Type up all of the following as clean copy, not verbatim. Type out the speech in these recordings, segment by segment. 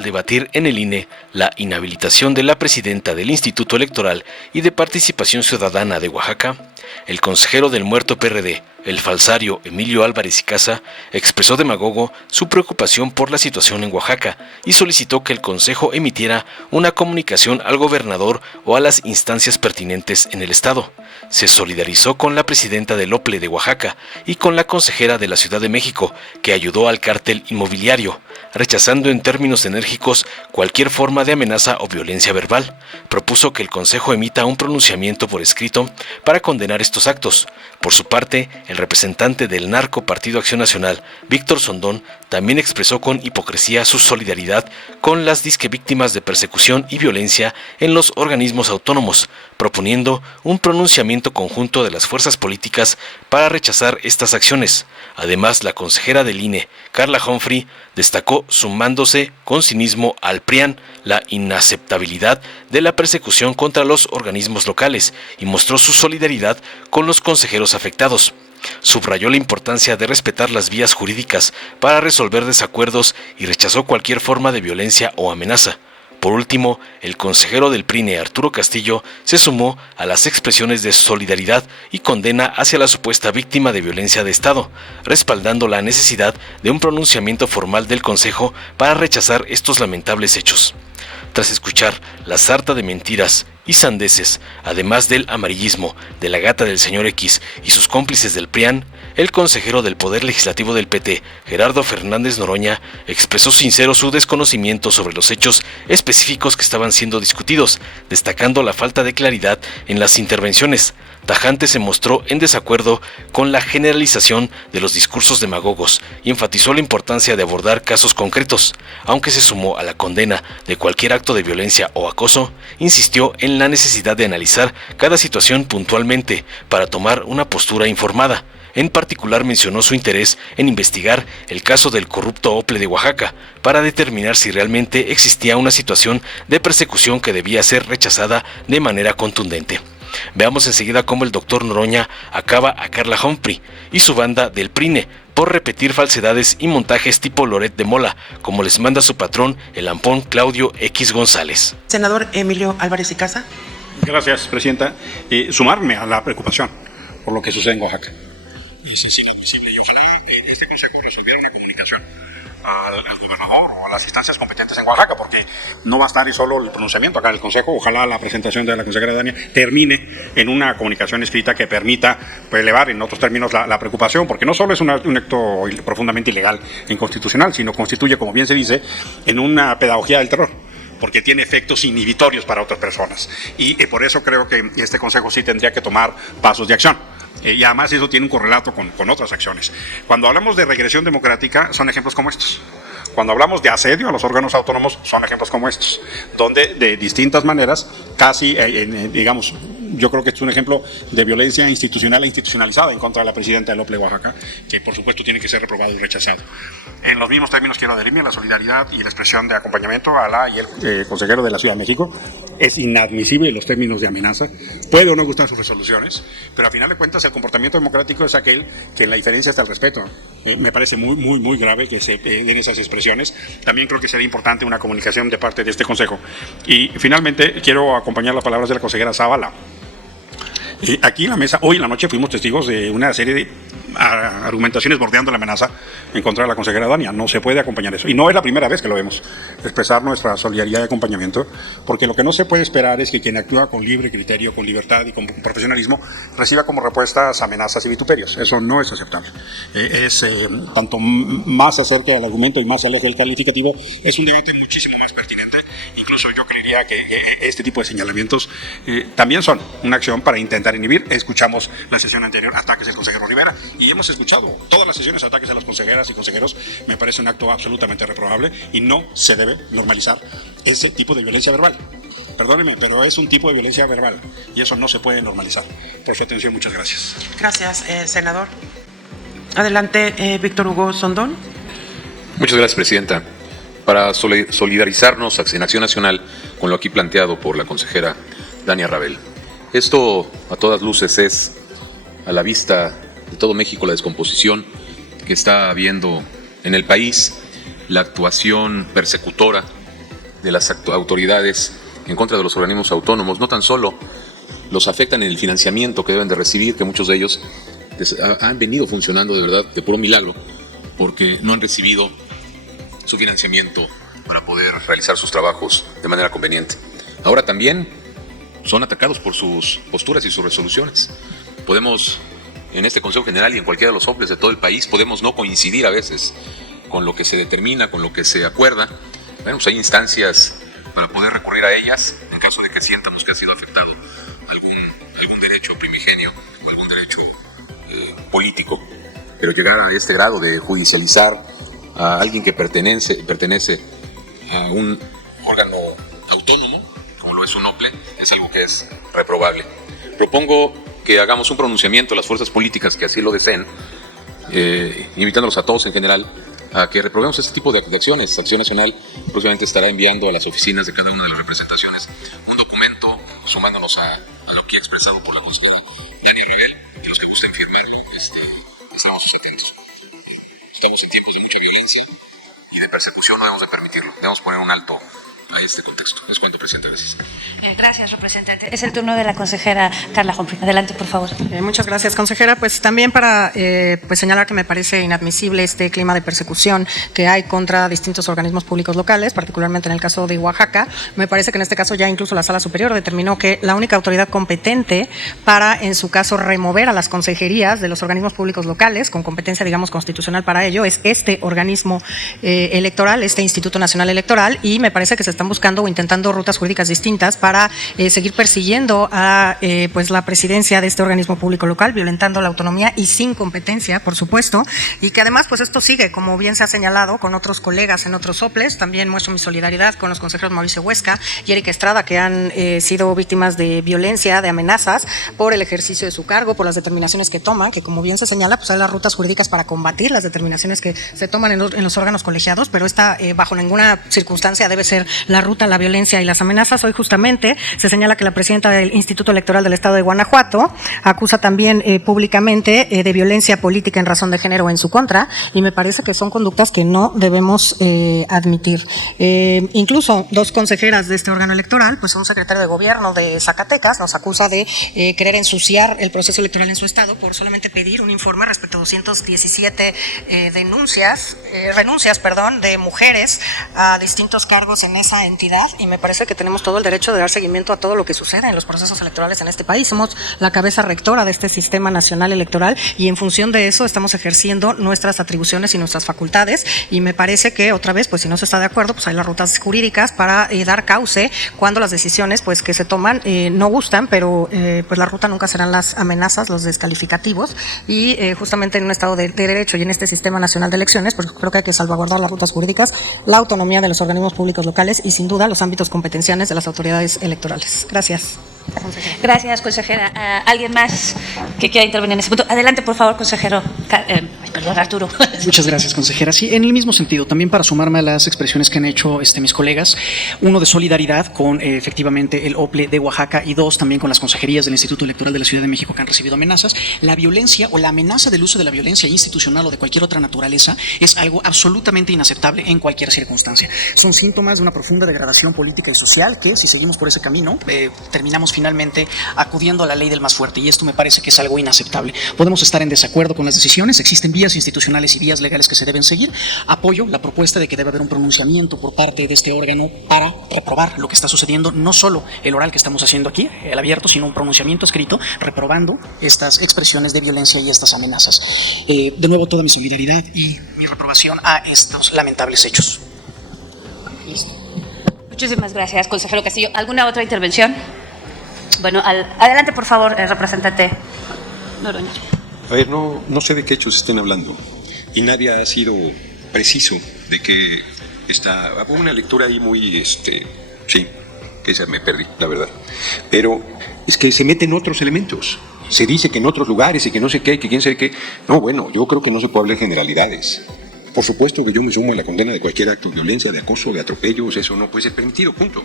al debatir en el INE la inhabilitación de la presidenta del Instituto Electoral y de Participación Ciudadana de Oaxaca, el consejero del muerto PRD, el falsario Emilio Álvarez y Casa, expresó demagogo su preocupación por la situación en Oaxaca y solicitó que el Consejo emitiera una comunicación al gobernador o a las instancias pertinentes en el estado. Se solidarizó con la presidenta del OPLE de Oaxaca y con la consejera de la Ciudad de México, que ayudó al cártel inmobiliario, rechazando en términos enérgicos cualquier forma de amenaza o violencia verbal. Propuso que el Consejo emita un pronunciamiento por escrito para condenar estos actos. Por su parte, el representante del narco Partido Acción Nacional, Víctor Sondón, también expresó con hipocresía su solidaridad con las disque víctimas de persecución y violencia en los organismos autónomos, proponiendo un pronunciamiento conjunto de las fuerzas políticas para rechazar estas acciones. Además, la consejera del INE, Carla Humphrey, destacó, sumándose con cinismo al PRIAN, la inaceptabilidad de la persecución contra los organismos locales y mostró su solidaridad con los consejeros afectados. Subrayó la importancia de respetar las vías jurídicas para resolver desacuerdos y rechazó cualquier forma de violencia o amenaza. Por último, el consejero del PRINE, Arturo Castillo, se sumó a las expresiones de solidaridad y condena hacia la supuesta víctima de violencia de Estado, respaldando la necesidad de un pronunciamiento formal del Consejo para rechazar estos lamentables hechos. Tras escuchar la sarta de mentiras y sandeces, además del amarillismo de la gata del señor X y sus cómplices del PRIAN, el consejero del Poder Legislativo del PT, Gerardo Fernández Noroña, expresó sincero su desconocimiento sobre los hechos específicos que estaban siendo discutidos, destacando la falta de claridad en las intervenciones. Tajante se mostró en desacuerdo con la generalización de los discursos demagogos y enfatizó la importancia de abordar casos concretos. Aunque se sumó a la condena de cualquier acto de violencia o acoso, insistió en la necesidad de analizar cada situación puntualmente para tomar una postura informada. En particular mencionó su interés en investigar el caso del corrupto OPLE de Oaxaca para determinar si realmente existía una situación de persecución que debía ser rechazada de manera contundente. Veamos enseguida cómo el doctor Noroña acaba a Carla Humphrey y su banda del PRINE por repetir falsedades y montajes tipo Loret de Mola, como les manda su patrón, el ampón Claudio X González. Senador Emilio Álvarez y Casa. Gracias, presidenta. Sumarme a la preocupación por lo que sucede en Oaxaca. Es inadmisible y ojalá este Consejo resolviera una comunicación al gobernador o a las instancias competentes en Oaxaca, porque no va a estar solo el pronunciamiento acá en el Consejo. Ojalá la presentación de la consejera Dania termine en una comunicación escrita que permita elevar en otros términos la preocupación, porque no solo es un acto profundamente ilegal e inconstitucional, sino constituye, como bien se dice, en una pedagogía del terror, porque tiene efectos inhibitorios para otras personas. Y por eso creo que este Consejo sí tendría que tomar pasos de acción. Y además eso tiene un correlato con otras acciones. Cuando hablamos de regresión democrática, son ejemplos como estos. Cuando hablamos de asedio a los órganos autónomos, son ejemplos como estos, donde de distintas maneras, casi, digamos, yo creo que es un ejemplo de violencia institucional e institucionalizada en contra de la presidenta del OPLE de Oaxaca, que por supuesto tiene que ser reprobado y rechazado. En los mismos términos quiero adherirme a la solidaridad y la expresión de acompañamiento a la y el consejero de la Ciudad de México. Es inadmisible los términos de amenaza. Puede o no gustar sus resoluciones, pero a final de cuentas el comportamiento democrático es aquel que en la diferencia está el respeto. Me parece muy grave que se den esas expresiones. También creo que sería importante una comunicación de parte de este Consejo. Y finalmente quiero acompañar las palabras de la consejera Zavala. Aquí en la mesa, hoy en la noche fuimos testigos de una serie de argumentaciones bordeando la amenaza en contra de la consejera Dania. No se puede acompañar eso. Y no es la primera vez que lo vemos. Expresar nuestra solidaridad y acompañamiento, porque lo que no se puede esperar es que quien actúa con libre criterio, con libertad y con profesionalismo, reciba como respuestas amenazas y vituperios. Eso no es aceptable. Tanto más acerca del argumento y más lejos del calificativo, es un debate muchísimo más pertinente. Incluso yo creería que este tipo de señalamientos también son una acción para intentar inhibir. Escuchamos la sesión anterior ataques del consejero Rivera y hemos escuchado todas las sesiones ataques a las consejeras y consejeros. Me parece un acto absolutamente reprobable y no se debe normalizar ese tipo de violencia verbal. Perdónenme, pero es un tipo de violencia verbal y eso no se puede normalizar. Por su atención, muchas gracias. Gracias, senador. Adelante, Víctor Hugo Sondón. Muchas gracias, presidenta. Para solidarizarnos en Acción Nacional con lo aquí planteado por la consejera Dania Rabel. Esto, a todas luces, es a la vista de todo México la descomposición que está habiendo en el país, la actuación persecutora de las autoridades en contra de los organismos autónomos no tan solo los afectan en el financiamiento que deben de recibir, que muchos de ellos han venido funcionando de verdad de puro milagro, porque no han recibido su financiamiento para poder realizar sus trabajos de manera conveniente. Ahora también son atacados por sus posturas y sus resoluciones. Podemos, en este Consejo General y en cualquiera de los OPLES de todo el país, podemos no coincidir a veces con lo que se determina, con lo que se acuerda. Bueno, pues hay instancias para poder recurrir a ellas en caso de que sientamos que ha sido afectado algún derecho primigenio o algún derecho político. Pero llegar a este grado de judicializar a alguien que pertenece a un órgano autónomo, como lo es un OPLE, es algo que es reprobable. Propongo que hagamos un pronunciamiento a las fuerzas políticas que así lo deseen, invitándolos a todos en general a que reprobemos este tipo de acciones. Acción Nacional próximamente estará enviando a las oficinas de cada una de las representaciones un documento sumándonos a lo que ha expresado por la consejera Dania Rabel, que los que gusten firmar, estamos atentos. Estamos en tiempos de mucha violencia y de persecución, no debemos de permitirlo, debemos poner un alto a este contexto. Es cuanto, presidente. Gracias. Gracias, representante. Es el turno de la consejera Carla Humphrey. Adelante, por favor. Muchas gracias, consejera. Pues también para señalar que me parece inadmisible este clima de persecución que hay contra distintos organismos públicos locales, particularmente en el caso de Oaxaca. Me parece que en este caso ya incluso la Sala Superior determinó que la única autoridad competente para, en su caso, remover a las consejerías de los organismos públicos locales, con competencia, digamos, constitucional para ello, es este organismo electoral, este Instituto Nacional Electoral, y me parece que se están buscando o intentando rutas jurídicas distintas para seguir persiguiendo a pues la presidencia de este organismo público local, violentando la autonomía y sin competencia, por supuesto, y que además pues esto sigue, como bien se ha señalado, con otros colegas en otros OPLES. También muestro mi solidaridad con los consejeros Mauricio Huesca y Erika Estrada, que han sido víctimas de violencia, de amenazas por el ejercicio de su cargo, por las determinaciones que toman, que como bien se señala, pues hay las rutas jurídicas para combatir las determinaciones que se toman en los órganos colegiados, pero esta bajo ninguna circunstancia debe ser la ruta a la violencia y las amenazas. Hoy justamente se señala que la presidenta del Instituto Electoral del Estado de Guanajuato acusa también públicamente de violencia política en razón de género en su contra, y me parece que son conductas que no debemos admitir. Incluso dos consejeras de este órgano electoral, pues un secretario de gobierno de Zacatecas nos acusa de querer ensuciar el proceso electoral en su estado por solamente pedir un informe respecto a 217 renuncias de mujeres a distintos cargos en esa entidad, y me parece que tenemos todo el derecho de dar seguimiento a todo lo que sucede en los procesos electorales en este país. Somos la cabeza rectora de este sistema nacional electoral y en función de eso estamos ejerciendo nuestras atribuciones y nuestras facultades, y me parece que otra vez, pues si no se está de acuerdo, pues hay las rutas jurídicas para dar cauce cuando las decisiones pues que se toman no gustan, pero pues la ruta nunca serán las amenazas, los descalificativos, y justamente en un estado de derecho y en este sistema nacional de elecciones, pues creo que hay que salvaguardar las rutas jurídicas, la autonomía de los organismos públicos locales y sin duda los ámbitos competenciales de las autoridades electorales. Gracias. Gracias, consejera. ¿Alguien más que quiera intervenir en ese punto? Adelante, por favor, consejero. Perdón, Arturo. Muchas gracias, consejera. Sí, en el mismo sentido, también para sumarme a las expresiones que han hecho mis colegas, uno de solidaridad con efectivamente el OPLE de Oaxaca y dos, también con las consejerías del Instituto Electoral de la Ciudad de México que han recibido amenazas. La violencia o la amenaza del uso de la violencia institucional o de cualquier otra naturaleza es algo absolutamente inaceptable en cualquier circunstancia. Son síntomas de una profunda degradación política y social que, si seguimos por ese camino, terminamos finalmente acudiendo a la ley del más fuerte, y esto me parece que es algo inaceptable. Podemos estar en desacuerdo con las decisiones, existen vías institucionales y vías legales que se deben seguir. Apoyo la propuesta de que debe haber un pronunciamiento por parte de este órgano para reprobar lo que está sucediendo, no solo el oral que estamos haciendo aquí, el abierto, sino un pronunciamiento escrito reprobando estas expresiones de violencia y estas amenazas. De nuevo, toda mi solidaridad y mi reprobación a estos lamentables hechos. Listo. Muchísimas gracias, consejero Castillo. ¿Alguna otra intervención? Bueno, adelante, por favor, representante Noroña. A ver, no sé de qué hechos estén hablando, y nadie ha sido preciso de que hubo una lectura ahí muy, sí, que esa me perdí, la verdad. Pero es que se meten otros elementos. Se dice que en otros lugares y que no sé qué, que quién sabe qué. No, bueno, yo creo que no se puede hablar de generalidades. Por supuesto que yo me sumo a la condena de cualquier acto de violencia, de acoso, de atropellos. Eso no puede ser permitido, punto.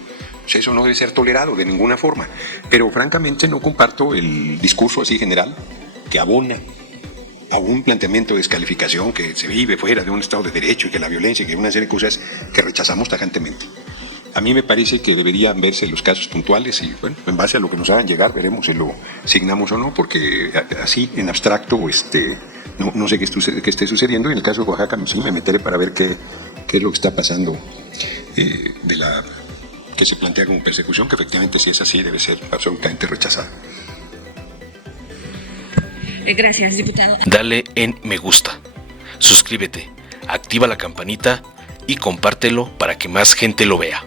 Eso no debe ser tolerado de ninguna forma. Pero francamente no comparto el discurso así general que abona a un planteamiento de descalificación que se vive fuera de un Estado de Derecho y que la violencia y que una serie de cosas que rechazamos tajantemente. A mí me parece que deberían verse los casos puntuales y, bueno, en base a lo que nos hagan llegar, veremos si lo signamos o no, porque así, en abstracto, no sé qué esté sucediendo. Y en el caso de Oaxaca, sí me meteré para ver qué es lo que está pasando que se plantea como persecución, que efectivamente, si es así, debe ser absolutamente rechazada. Gracias, diputado. Dale en me gusta, suscríbete, activa la campanita y compártelo para que más gente lo vea.